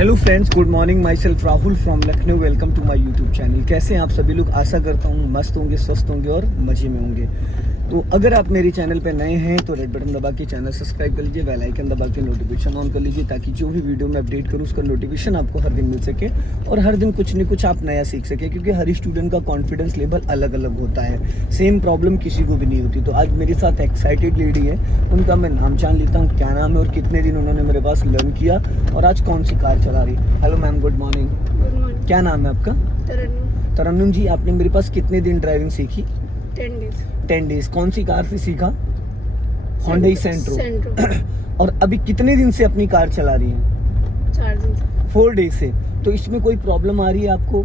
Hello friends, good morning. Myself Rahul from Lucknow. Welcome to my YouTube channel. कैसे हैं आप सभी लोग? आशा करता हूँ मस्त होंगे, स्वस्थ होंगे और मजे में होंगे। तो अगर आप मेरे चैनल पे नए हैं तो रेड बटन दबा के चैनल सब्सक्राइब कर लीजिए, बेल आइकन दबा के नोटिफिकेशन ऑन कर लीजिए, ताकि जो भी वीडियो मैं अपडेट करूँ उसका नोटिफिकेशन आपको हर दिन मिल सके और हर दिन कुछ न कुछ आप नया सीख सके। क्योंकि हर स्टूडेंट का कॉन्फिडेंस लेवल अलग अलग होता है, सेम प्रॉब्लम किसी को भी नहीं होती। तो आज मेरे साथ एक्साइटेड लेडी है, उनका मैं नाम जान लेता हूँ, क्या नाम है और कितने दिन उन्होंने मेरे पास लर्न किया और आज कौन सी कार चला रही है। Hello ma'am, good morning. Good morning. क्या नाम है आपका? तरन्नुम। तरन्नुम जी, आपने मेरे पास कितने दिन ड्राइविंग सीखी? 10 डेज। 10 डेज। कौन सी कार से सीखा? Hyundai सेंट्रो। और अभी कितने दिन से अपनी कार चला रही हैं? 4 दिन से। 4 डेज से। तो इसमें कोई प्रॉब्लम आ रही है आपको?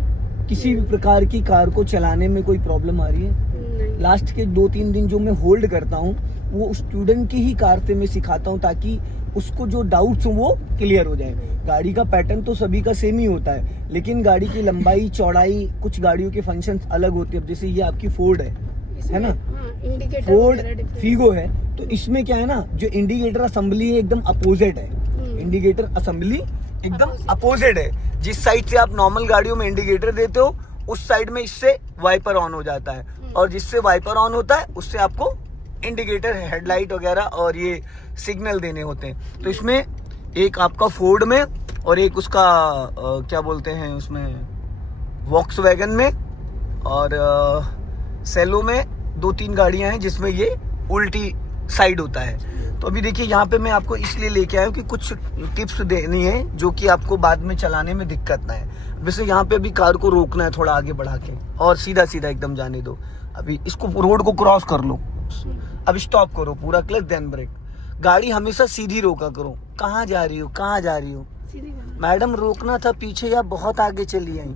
किसी भी प्रकार की कार को चलाने में कोई प्रॉब्लम आ रही है? नहीं। लास्ट के 2-3 दिन जो मैं होल्ड करता हूँ वो स्टूडेंट की ही कार से मैं सिखाता हूँ, ताकि उसको जो डाउट्स हो वो क्लियर हो जाए। गाड़ी का पैटर्न तो सभी का सेम ही होता है, लेकिन गाड़ी की लंबाई चौड़ाई, कुछ गाड़ियों के फंक्शन अलग होते हैं। अब जैसे ये आपकी फोर्ड है ना? इंडिकेटर फोर्ड फीगो है, तो इसमें क्या है ना, जो इंडिकेटर असेंबली है एकदम अपोजिट है। इंडिकेटर असेंबली एकदम अपोजिट है। जिस साइड से आप नॉर्मल गाड़ियों में इंडिकेटर देते हो, उस साइड में इससे वाइपर ऑन हो जाता है, और जिससे वाइपर ऑन होता है उससे आपको इंडिकेटर, हेडलाइट वगैरह और ये सिग्नल देने होते हैं। तो इसमें एक आपका फोर्ड में और एक उसका क्या बोलते हैं उसमें, वॉक्सवैगन में और सेलो में 2-3 गाड़ियां हैं जिसमें ये उल्टी साइड होता है। तो अभी देखिए यहाँ पे मैं आपको इसलिए लेके आया हूँ कि कुछ टिप्स देनी है जो कि आपको बाद में चलाने में दिक्कत ना है। वैसे यहाँ पे अभी कार को रोकना है, थोड़ा आगे बढ़ा के, और सीधा सीधा एकदम जाने दो। अभी इसको, रोड को क्रॉस कर लो। अब स्टॉप करो, पूरा क्लच देन ब्रेक। गाड़ी हमेशा सीधी रोका करो। कहाँ जा रही हो, कहाँ जा रही हो? मैडम, रोकना था पीछे या बहुत आगे चली आई,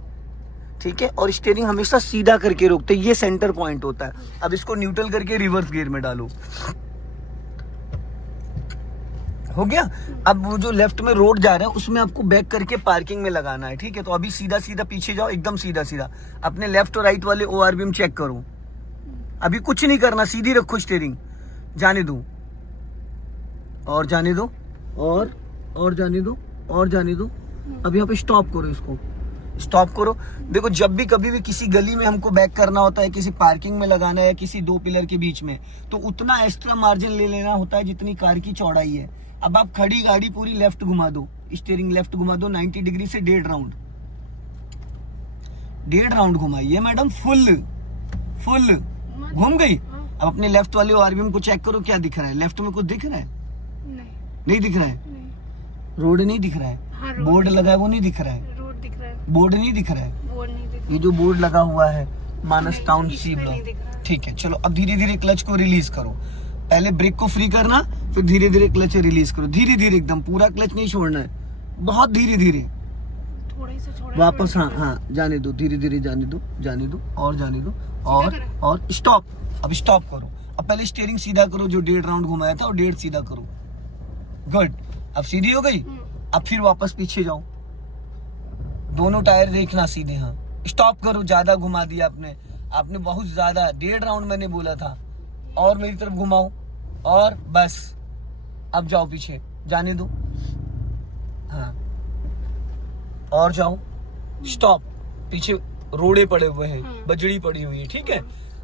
ठीक है? और स्टीयरिंग हमेशा सीधा करके रोकते, ये सेंटर पॉइंट होता है। अब इसको न्यूट्रल करके रिवर्स गियर में डालो। हो गया? अब वो जो लेफ्ट में रोड जा रहा है उसमें आपको बैक करके पार्किंग में लगाना है, ठीक है? तो अभी सीधा सीधा पीछे जाओ, एकदम सीधा सीधा। अपने लेफ्ट और राइट वाले ORVM चेक करो। अभी कुछ नहीं करना, सीधी रखो स्टीयरिंग, जाने दो और जाने दो और जाने दो और जाने दो। अब यहाँ पे स्टॉप करो, इसको स्टॉप करो। देखो, जब भी कभी भी किसी गली में हमको बैक करना होता है, किसी पार्किंग में लगाना है, किसी 2 पिलर के बीच में, तो उतना एक्स्ट्रा मार्जिन ले लेना होता है जितनी कार की चौड़ाई है। अब आप खड़ी गाड़ी पूरी लेफ्ट घुमा दो, स्टीयरिंग लेफ्ट घुमा दो 90 डिग्री से 1.5 राउंड घुमाइए मैडम। फुल घूम गई। अब अपने लेफ्ट वाले ORVM को चेक करो, क्या दिख रहा है? लेफ्ट में कुछ दिख रहा है? नहीं दिख रहा है। रोड नहीं दिख रहा है। बोर्ड लगा है वो नहीं दिख रहा है। बोर्ड नहीं दिख रहा है। ये जो बोर्ड लगा हुआ है, मानस टाउनशिप, ठीक है। चलो, अब धीरे धीरे क्लच को रिलीज करो। पहले ब्रेक को फ्री करना, फिर धीरे धीरे क्लच रिलीज करो। धीरे धीरे, एकदम पूरा क्लच नहीं छोड़ना है, बहुत धीरे धीरे। वापस, हाँ, जाने दो, धीरे धीरे जाने दो और जाने दो और स्टॉप। अब स्टॉप करो। अब पहले स्टीयरिंग सीधा करो, जो 1.5 राउंड घुमाया था और 1.5 सीधा करो। गुड। अब सीधी हो गई। अब फिर वापस पीछे जाओ, दोनों टायर देखना सीधे। हाँ, स्टॉप करो, ज्यादा घुमा दिया आपने बहुत ज्यादा। 1.5 राउंड मैंने बोला था, और मेरी तरफ घुमाओ और बस। अब जाओ पीछे, जाने दो। हाँ, और जाओ। स्टॉप। पीछे रोड़े पड़े हुए हैं, बजड़ी पड़ी हुई है, ठीक है?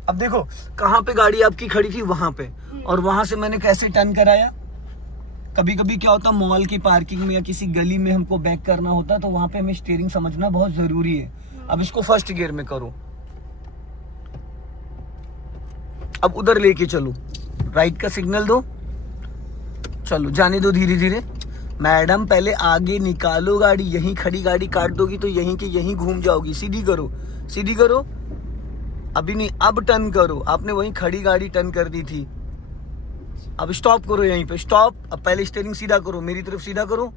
अब देखो कहाँ पे गाड़ी आपकी खड़ी थी, वहां पे, और वहां से मैंने कैसे टर्न कराया। कभी कभी क्या होता है, मॉल की पार्किंग में या किसी गली में हमको बैक करना होता है, तो वहां पे हमें स्टीयरिंग समझना बहुत जरूरी है। अब इसको फर्स्ट गियर में करो। अब उधर लेके चलो, राइट का सिग्नल दो, चलो, जाने दो धीरे धीरे। मैडम, पहले आगे निकालो गाड़ी, यहीं खड़ी गाड़ी काट दोगी तो यहीं के यहीं घूम जाओगी। सीधी करो, सीधी करो। अभी नहीं, अब टर्न करो। आपने वहीं खड़ी गाड़ी टर्न कर दी थी। अब स्टॉप करो यहीं पे, स्टॉप। अब पहले स्टीयरिंग सीधा करो, मेरी तरफ सीधा करो,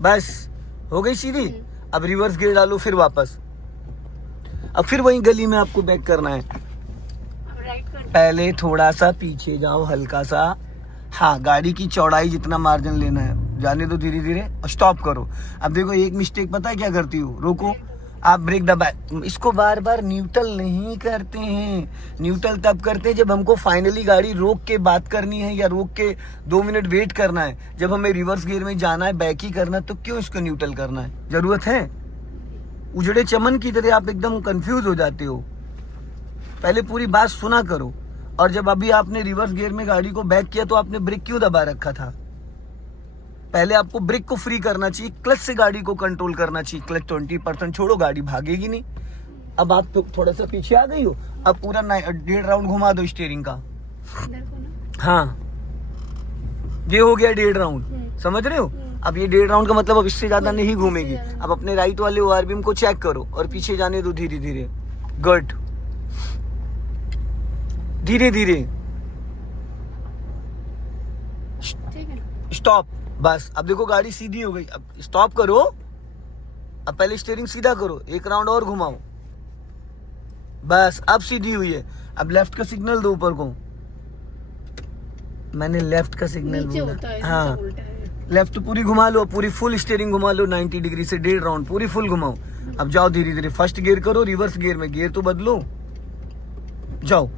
बस हो गई सीधी। अब रिवर्स गियर डालो, फिर वापस। अब फिर वहीं गली में आपको बैक करना है। पहले थोड़ा सा पीछे जाओ, हल्का सा। हाँ, गाड़ी की चौड़ाई जितना मार्जिन लेना है, जाने दो धीरे धीरे और स्टॉप करो। अब देखो, एक मिस्टेक पता है क्या करती हो? रोको आप ब्रेक दबाए, इसको बार बार न्यूट्रल नहीं करते हैं। न्यूट्रल तब करते हैं जब हमको फाइनली गाड़ी रोक के बात करनी है या रोक के 2 मिनट वेट करना है। जब हमें रिवर्स गियर में जाना है, बैक ही करना है, तो क्यों इसको न्यूट्रल करना है? जरूरत है? उजड़े चमन की तरह आप एकदम कंफ्यूज हो जाते हो। पहले पूरी बात सुना करो। और जब अभी आपने रिवर्स गियर में गाड़ी को बैक किया तो आपने ब्रेक क्यों दबा रखा था? पहले आपको ब्रेक को फ्री करना चाहिए, क्लच से गाड़ी को कंट्रोल करना चाहिए। क्लच 20% छोड़ो, गाड़ी भागेगी नहीं। अब आप तो थोड़ा सा पीछे आ गई हो, अब पूरा 1.5 राउंड घुमा दो स्टीयरिंग का। इधर को ना। हाँ, ये हो गया 1.5 राउंड, समझ रहे हो? अब ये 1.5 राउंड का मतलब अब इससे ज्यादा नहीं घूमेगी। अब अपने राइट वाले ORVM को चेक करो और पीछे जाने दो धीरे धीरे। गुड, धीरे धीरे। ठीक है। स्टॉप। बस अब देखो गाड़ी सीधी हो गई। अब स्टॉप करो, अब पहले स्टीयरिंग सीधा करो, 1 राउंड और घुमाओ। बस अब सीधी हुई है। अब लेफ्ट का सिग्नल दो ऊपर को। मैंने लेफ्ट का सिग्नल नीचे बोला। होता है, हाँ, उल्टा है। लेफ्ट पूरी घुमा लो, पूरी फुल स्टीयरिंग घुमा लो 90 डिग्री से, 1.5 राउंड पूरी फुल घुमाओ। अब जाओ धीरे धीरे, फर्स्ट गियर करो, रिवर्स गियर में गियर तो बदलो, जाओ।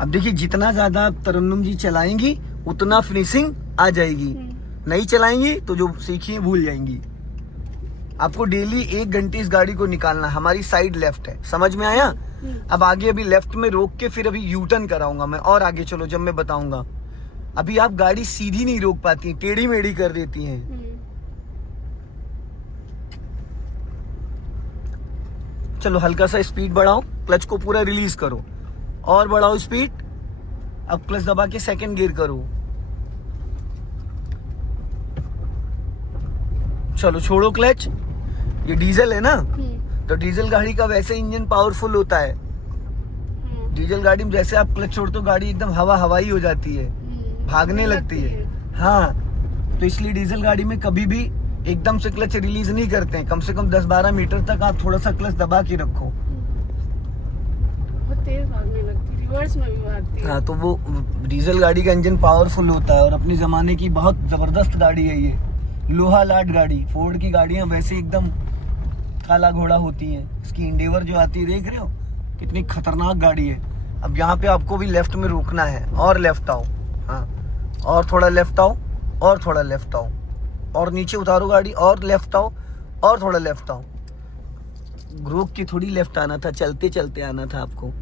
अब देखिए, जितना ज्यादा आप तरन्नुम जी चलाएंगी उतना फिनिशिंग आ जाएगी। नहीं चलाएंगी तो जो सीखी है भूल जाएंगी। आपको डेली 1 घंटे इस गाड़ी को निकालना। हमारी साइड लेफ्ट है, समझ में आया? अब आगे अभी लेफ्ट में रोक के फिर अभी यू टर्न कराऊंगा मैं, और आगे चलो जब मैं बताऊंगा। अभी आप गाड़ी सीधी नहीं रोक पाती, टेढ़ी मेढ़ी कर देती हैं। चलो हल्का सा स्पीड बढ़ाओ, क्लच को पूरा रिलीज करो और बढ़ाओ स्पीड। अब क्लच दबा के सेकंड गियर करो। चलो छोड़ो क्लच। ये डीजल है ना, तो डीजल गाड़ी का वैसे इंजन पावरफुल होता है। डीजल गाड़ी में जैसे आप क्लच छोड़ते हो गाड़ी एकदम हवाई हो जाती है, भागने लगती है। हाँ, तो इसलिए डीजल गाड़ी में कभी भी एकदम से क्लच रिलीज नहीं करते हैं। कम से कम 10-12 मीटर तक आप थोड़ा सा क्लच दबा के रखो। बहुत तेज भागने लगती है, रिवर्स में भी भागती है। हाँ, तो वो डीजल गाड़ी का इंजन पावरफुल होता है और अपने जमाने की बहुत जबरदस्त गाड़ी है ये, लोहा लाट गाड़ी। फोर्ड की गाड़ियां वैसे एकदम काला घोड़ा होती हैं। इसकी इंडेवर जो आती है, देख रहे हो कितनी खतरनाक गाड़ी है। अब यहाँ पे आपको भी लेफ्ट में रोकना है, और लेफ्ट आओ। हाँ, और थोड़ा लेफ्ट आओ, और थोड़ा लेफ्ट आओ, और नीचे उतारो गाड़ी, और लेफ्ट आओ, और थोड़ा लेफ्ट आओ। रोक के थोड़ी लेफ्ट आना था, चलते चलते आना था आपको।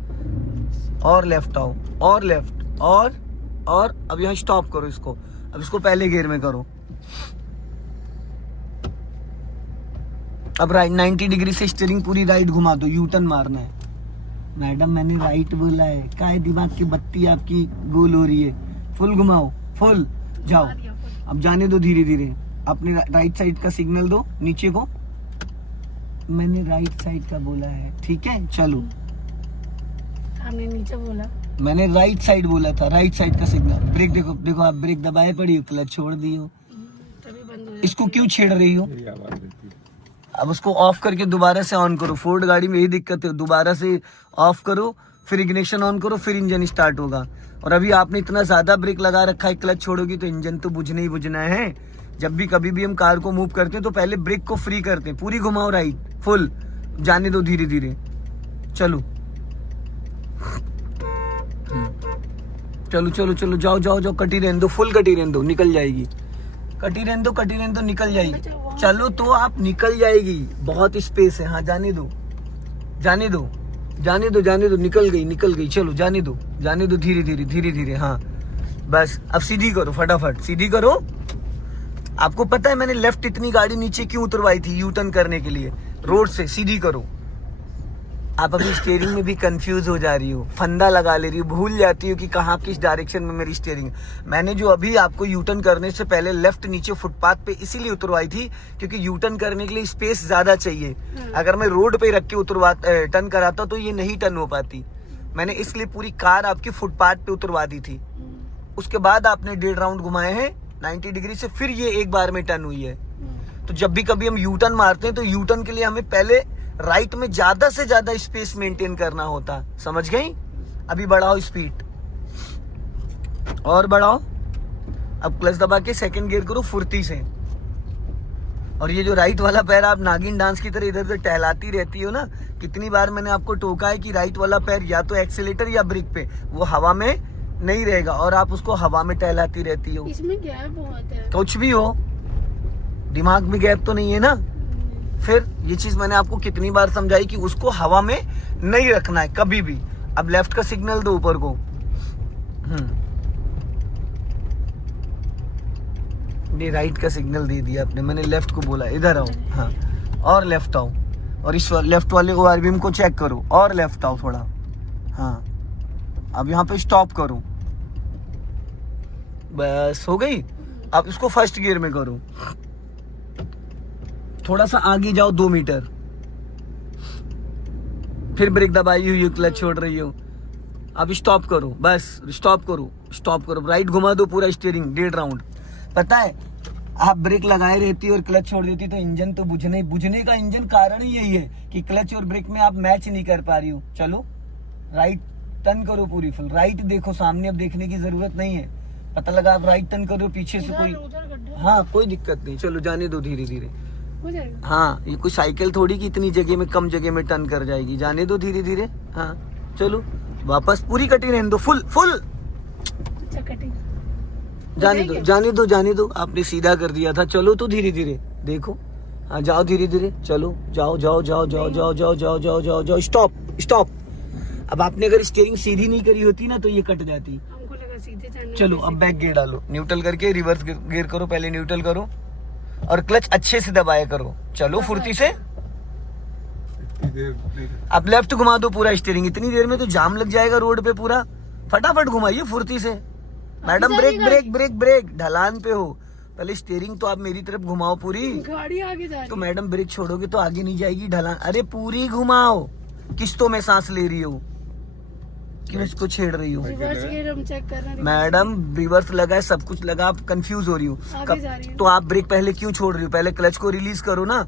और लेफ्ट आओ, और लेफ्ट, और अब यहाँ स्टॉप करो इसको। अब इसको पहले गियर में करो। अब राइट 90 डिग्री से स्टीयरिंग पूरी राइट घुमा दो, यू टर्न मारना है। मैडम मैंने राइट बोला है, काहे दिमाग की बत्ती आपकी गोल हो रही है? फुल घुमाओ, फुल जाओ। अब जाने दो धीरे धीरे। अपने राइट साइड का सिग्नल दो नीचे को। मैंने राइट साइड का बोला है, ठीक है? चलो, आपने नीचे बोला, मैंने राइट साइड बोला था, राइट साइड का सिग्नल। ब्रेक देखो, देखो आप ब्रेक दबाए पड़ी हो, क्लच छोड़ दी हो, तभी बंद हो इसको क्यों छेड़ रही हो? अब उसको ऑफ करके दोबारा से ऑन करो। फोर्ड गाड़ी में यही दिक्कत है, दोबारा से ऑफ करो, फिर इग्निशन ऑन करो, फिर इंजन स्टार्ट होगा। और अभी आपने इतना ज्यादा ब्रेक लगा रखा है, क्लच छोड़ोगी तो इंजन तो बुझना ही बुझना है। जब भी कभी भी हम कार को मूव करते हैं तो पहले ब्रेक को फ्री करते हैं, पूरी घुमाओ राइट, फुल जाने दो धीरे धीरे। चलो चलो चलो चलो, जाओ जाओ जाओ, कटी रहने दो, फुल कटी रहने दो, निकल जाएगी। कटी रहने दो, कटी रहने दो, निकल जाएगी। चलो तो आप निकल जाएगी, बहुत स्पेस है। हाँ, जाने दो, जाने दो, जाने दो, जाने दो, निकल गई, निकल गई। चलो जाने दो, जाने दो, धीरे धीरे, धीरे धीरे। हाँ बस, अब सीधी करो, फटाफट सीधी करो। आपको पता है मैंने लेफ्ट इतनी गाड़ी नीचे क्यों उतरवाई थी? यू टर्न करने के लिए। रोड से सीधी करो। आप अभी स्टीयरिंग में भी कंफ्यूज हो जा रही हो, फंदा लगा ले रही हो, भूल जाती हो कि कहाँ किस डायरेक्शन में मेरी स्टीयरिंग। मैंने जो अभी आपको यू टर्न करने से पहले लेफ्ट नीचे फुटपाथ पे इसीलिए उतरवाई थी क्योंकि यू टर्न करने के लिए स्पेस ज्यादा चाहिए। अगर मैं रोड पे रख के टर्न कराता तो ये नहीं टर्न हो पाती। मैंने इसलिए पूरी कार आपकी फुटपाथ पे उतरवा दी थी। उसके बाद आपने 1.5 राउंड घुमाए हैं 90 डिग्री से, फिर ये एक बार में टर्न हुई है। तो जब भी कभी हम यू टर्न मारते हैं तो यू टर्न के लिए हमें पहले राइट में ज्यादा से ज्यादा स्पेस मेंटेन करना होता। समझ गई? अभी बढ़ाओ स्पीड, और बढ़ाओ। अब क्लच दबा के सेकंड गियर करो फुर्ती से। और ये जो राइट वाला पैर आप नागिन डांस की तरह इधर उधर टहलाती रहती हो ना, कितनी बार मैंने आपको टोका है कि राइट वाला पैर या तो एक्सीलेटर या ब्रेक पे, वो हवा में नहीं रहेगा और आप उसको हवा में टहलाती रहती हो। इसमें गैप बहुत है। कुछ भी हो, दिमाग में गैप तो नहीं है ना। फिर ये चीज मैंने आपको कितनी बार समझाई कि उसको हवा में नहीं रखना है कभी भी। अब लेफ्ट का सिग्नल दो ऊपर को। ये राइट का सिग्नल दे दिया आपने, मैंने लेफ्ट को बोला इधर आओ। हाँ, और लेफ्ट आओ, और इस लेफ्ट वाले को आरबीएम को चेक करो, और लेफ्ट आओ थोड़ा। हाँ, अब यहाँ पे स्टॉप करो, बस हो गई। अब इसको फर्स्ट गियर में करो, थोड़ा सा आगे जाओ 2 मीटर, फिर ब्रेक दबाई हुई हो, क्लच छोड़ रही हो। अब स्टॉप करो, बस स्टॉप करो, स्टॉप करो, राइट घुमा दो पूरा स्टीयरिंग 1.5 राउंड। पता है, आप ब्रेक लगाए रहती और क्लच छोड़ देती तो इंजन तो बुझने का इंजन कारण ही यही है कि क्लच और ब्रेक में आप मैच नहीं कर पा रही हो। चलो राइट टर्न करो पूरी फुल, राइट देखो सामने, अब देखने की जरूरत नहीं है। पता लगा आप राइट टर्न करो, पीछे से कोई, हाँ कोई दिक्कत नहीं, चलो जाने दो धीरे धीरे हो जाएगा। हाँ, ये कोई साइकिल थोड़ी कि इतनी जगह में, कम जगह में टर्न कर जाएगी, जाने दो धीरे धीरे। हाँ चलो वापस पूरी कटी रहने दो, फुल फुल अच्छा कटिंग जाने दो, जाने दो, जाने दो। आपने सीधा कर दिया था, चलो तो धीरे धीरे देखो। हाँ जाओ धीरे धीरे, चलो जाओ जाओ जाओ जाओ जाओ जाओ जाओ जाओ जाओ जाओ, स्टॉप स्टॉप। अब आपने अगर स्टीयरिंग सीधी नहीं करी होती ना तो ये कट जाती। हमको लगा सीधे जाना। चलो अब बैक गियर डालो, न्यूट्रल करके रिवर्स गियर करो, पहले न्यूट्रल करो और क्लच अच्छे से दबाया करो। चलो फुर्ती से, अब लेफ्ट घुमा दो पूरा स्टीयरिंग। इतनी देर में तो जाम लग जाएगा रोड पे पूरा, फटाफट घुमाइए फुर्ती से। Madam brake brake brake brake, ढलान पे हो, पहले स्टीयरिंग तो आप मेरी तरफ घुमाओ पूरी। गाड़ी आगे जा रही तो मैडम ब्रेक छोड़ोगे तो आगे नहीं जाएगी ढलान। अरे पूरी घुमाओ, किस्तों में सांस ले रही हो, क्यों इसको छेड़ रही हो? रिवर्स गियर हम चेक कर रहे हैं। मैडम रिवर्स लगा है, सब कुछ लगा, आप कंफ्यूज हो रही हो। आगे जा रही है। तो आप ब्रेक पहले क्यों छोड़ रही हो? पहले क्लच को रिलीज करो ना,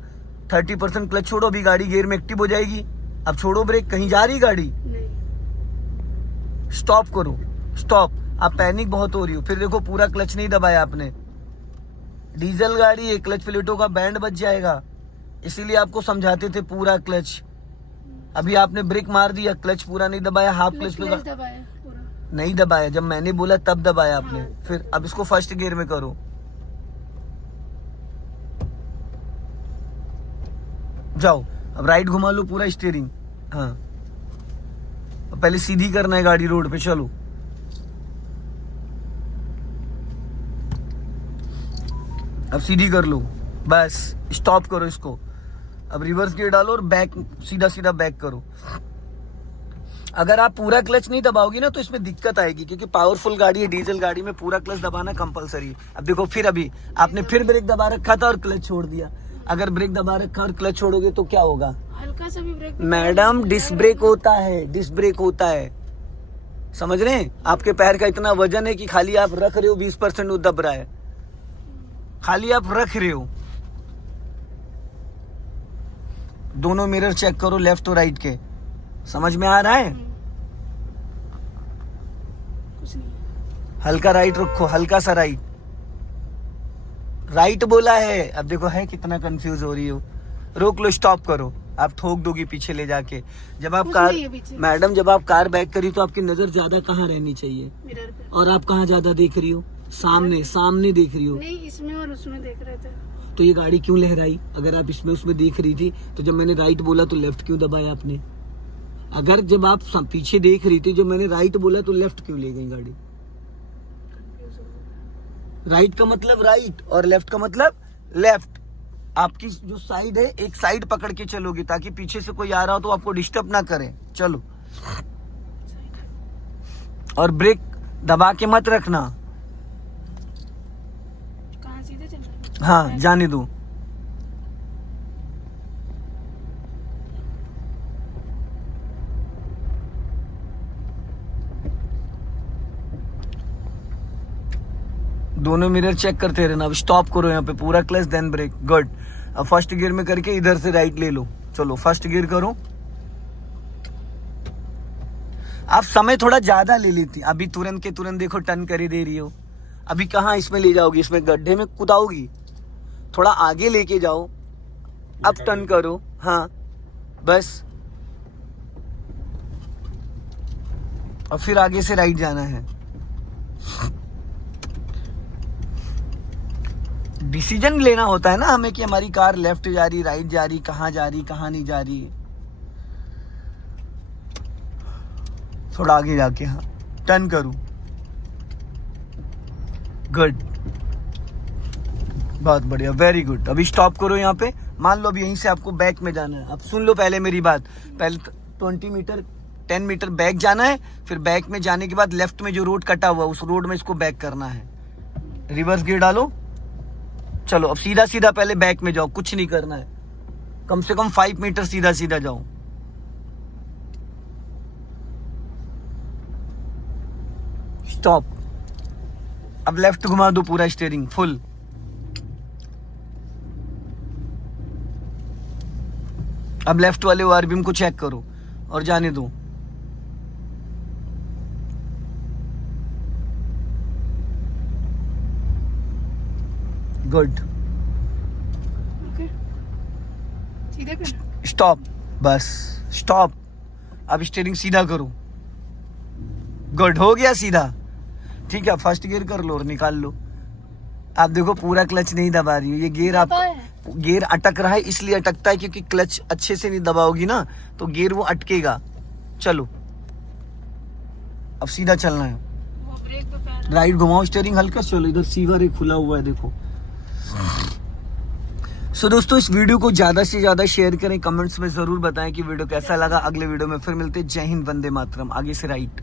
30% क्लच छोड़ो, अभी गाड़ी गियर में एक्टिव हो जाएगी। अब छोड़ो ब्रेक, कहीं जा रही गाड़ी? नहीं। स्टॉप करो, स्टॉप। आप पैनिक बहुत हो रही हो, फिर देखो पूरा क्लच नहीं दबाया आपने। डीजल गाड़ी है, क्लच प्लेटों का बैंड बच जाएगा, इसीलिए आपको समझाते थे पूरा क्लच। अभी आपने ब्रेक मार दिया, क्लच पूरा नहीं दबाया, हाफ क्लच पे दबाया पूरा नहीं दबाया, जब मैंने बोला तब दबाया आपने। हाँ। फिर अब इसको फर्स्ट गियर में करो, जाओ। अब राइट घुमा लो पूरा स्टीयरिंग। हाँ, अब पहले सीधी करना है गाड़ी रोड पे, चलो। अब सीधी कर लो, बस स्टॉप करो इसको। अब रिवर्स गियर डालो और बैक, सीधा सीधा बैक करो। अगर आप पूरा क्लच नहीं दबाओगी ना तो इसमें दिक्कत आएगी, क्योंकि पावरफुल गाड़ी है, डीजल गाड़ी में पूरा क्लच दबाना कंपलसरी है। अब देखो, फिर अभी आपने फिर ब्रेक दबा रखा था और क्लच छोड़ दिया। अगर ब्रेक दबा रखा और क्लच छोड़ोगे तो क्या होगा? हल्का सा भी ब्रेक। मैडम डिस्क ब्रेक होता है, डिस्क ब्रेक होता है, समझ रहे हैं? आपके पैर का इतना वजन है कि खाली आप रख रहे हो 20% वो दब रहा है, खाली आप रख रहे हो। दोनों मिरर चेक करो, लेफ्ट और राइट के, समझ में आ रहा है? कुछ नहीं। हल्का राइट रखो, हल्का सा राइट, राइट बोला है। अब देखो है कितना कंफ्यूज हो रही हो, रोक लो, स्टॉप करो। आप ठोक दोगी पीछे ले जाके। जब आप कार, मैडम जब आप कार बैक करी तो आपकी नजर ज्यादा कहाँ रहनी चाहिए? मिरर पे। और आप कहाँ ज्यादा देख रही हो? सामने, सामने देख रही हो। नहीं, इसमें और उसमें देख रहे थे। तो ये गाड़ी क्यों लहराई? अगर आप इसमें उसमें देख रही थी तो जब मैंने राइट बोला तो लेफ्ट क्यों दबाया आपने? अगर जब आप पीछे देख रही थी, जब मैंने राइट बोला तो लेफ्ट क्यों ले गई गाड़ी? राइट का मतलब राइट और लेफ्ट का मतलब लेफ्ट। आपकी जो साइड है, एक साइड पकड़ के चलोगी ताकि पीछे से कोई आ रहा हो तो आपको डिस्टर्ब ना करे। चलो, और ब्रेक दबा के मत रखना। कहाँ सीधे चल रहे? हाँ, जाने दो। दोनों मिरर चेक करते रहना। अब स्टॉप करो यहाँ पे, पूरा क्लच देन ब्रेक, गुड। अब फर्स्ट गियर में करके इधर से राइट ले लो। चलो फर्स्ट गियर करो। आप समय थोड़ा ज्यादा ले लेती, अभी तुरंत के तुरंत देखो टर्न कर ही दे रही हो। अभी कहाँ इसमें ले जाओगी? इसमें गड्ढे में कुदाओगी? थोड़ा आगे लेके जाओ, अब टर्न करो, हाँ बस, और फिर आगे से राइट जाना है। डिसीजन लेना होता है ना हमें कि हमारी कार लेफ्ट जा रही, राइट जा रही, कहाँ जा रही, कहाँ नहीं जा रही। थोड़ा आगे जाके हाँ टर्न करूं, गुड, बहुत बढ़िया, वेरी गुड। अभी स्टॉप करो यहाँ पे, मान लो अभी यहीं से आपको बैक में जाना है। अब सुन लो पहले मेरी बात, पहले 20 मीटर 10 मीटर बैक जाना है, फिर बैक में जाने के बाद लेफ्ट में जो रोड कटा हुआ उस रोड में इसको बैक करना है। रिवर्स गियर डालो, चलो अब सीधा सीधा पहले बैक में जाओ, कुछ नहीं करना है, कम से कम 5 मीटर सीधा सीधा जाओ। स्टॉप, अब लेफ्ट घुमा दो पूरा स्टीयरिंग फुल, अब लेफ्ट वाले ओआरबीएम को चेक करो और जाने दो। गुड, ओके, सीधे पे ना। स्टॉप, बस स्टॉप, अब स्टीयरिंग सीधा करो, गुड, हो गया सीधा। ठीक है, फर्स्ट गियर कर लो और निकाल लो। आप देखो पूरा क्लच नहीं दबा रही है, ये गियर आप गियर अटक रहा है, इसलिए अटकता है क्योंकि क्लच अच्छे से नहीं दबाओगी ना तो गियर वो अटकेगा। चलो अब सीधा चलना है, वो ब्रेक पे पैर राइट घुमाओ स्टीयरिंग हल्का, चलो इधर सीवर एक खुला हुआ है देखो। सो दोस्तों इस वीडियो को ज्यादा से ज्यादा शेयर करें, कमेंट्स में जरूर बताएं कि वीडियो कैसा लगा। अगले वीडियो में फिर मिलते हैं। जय हिंद, वंदे मातरम। आगे से राइट।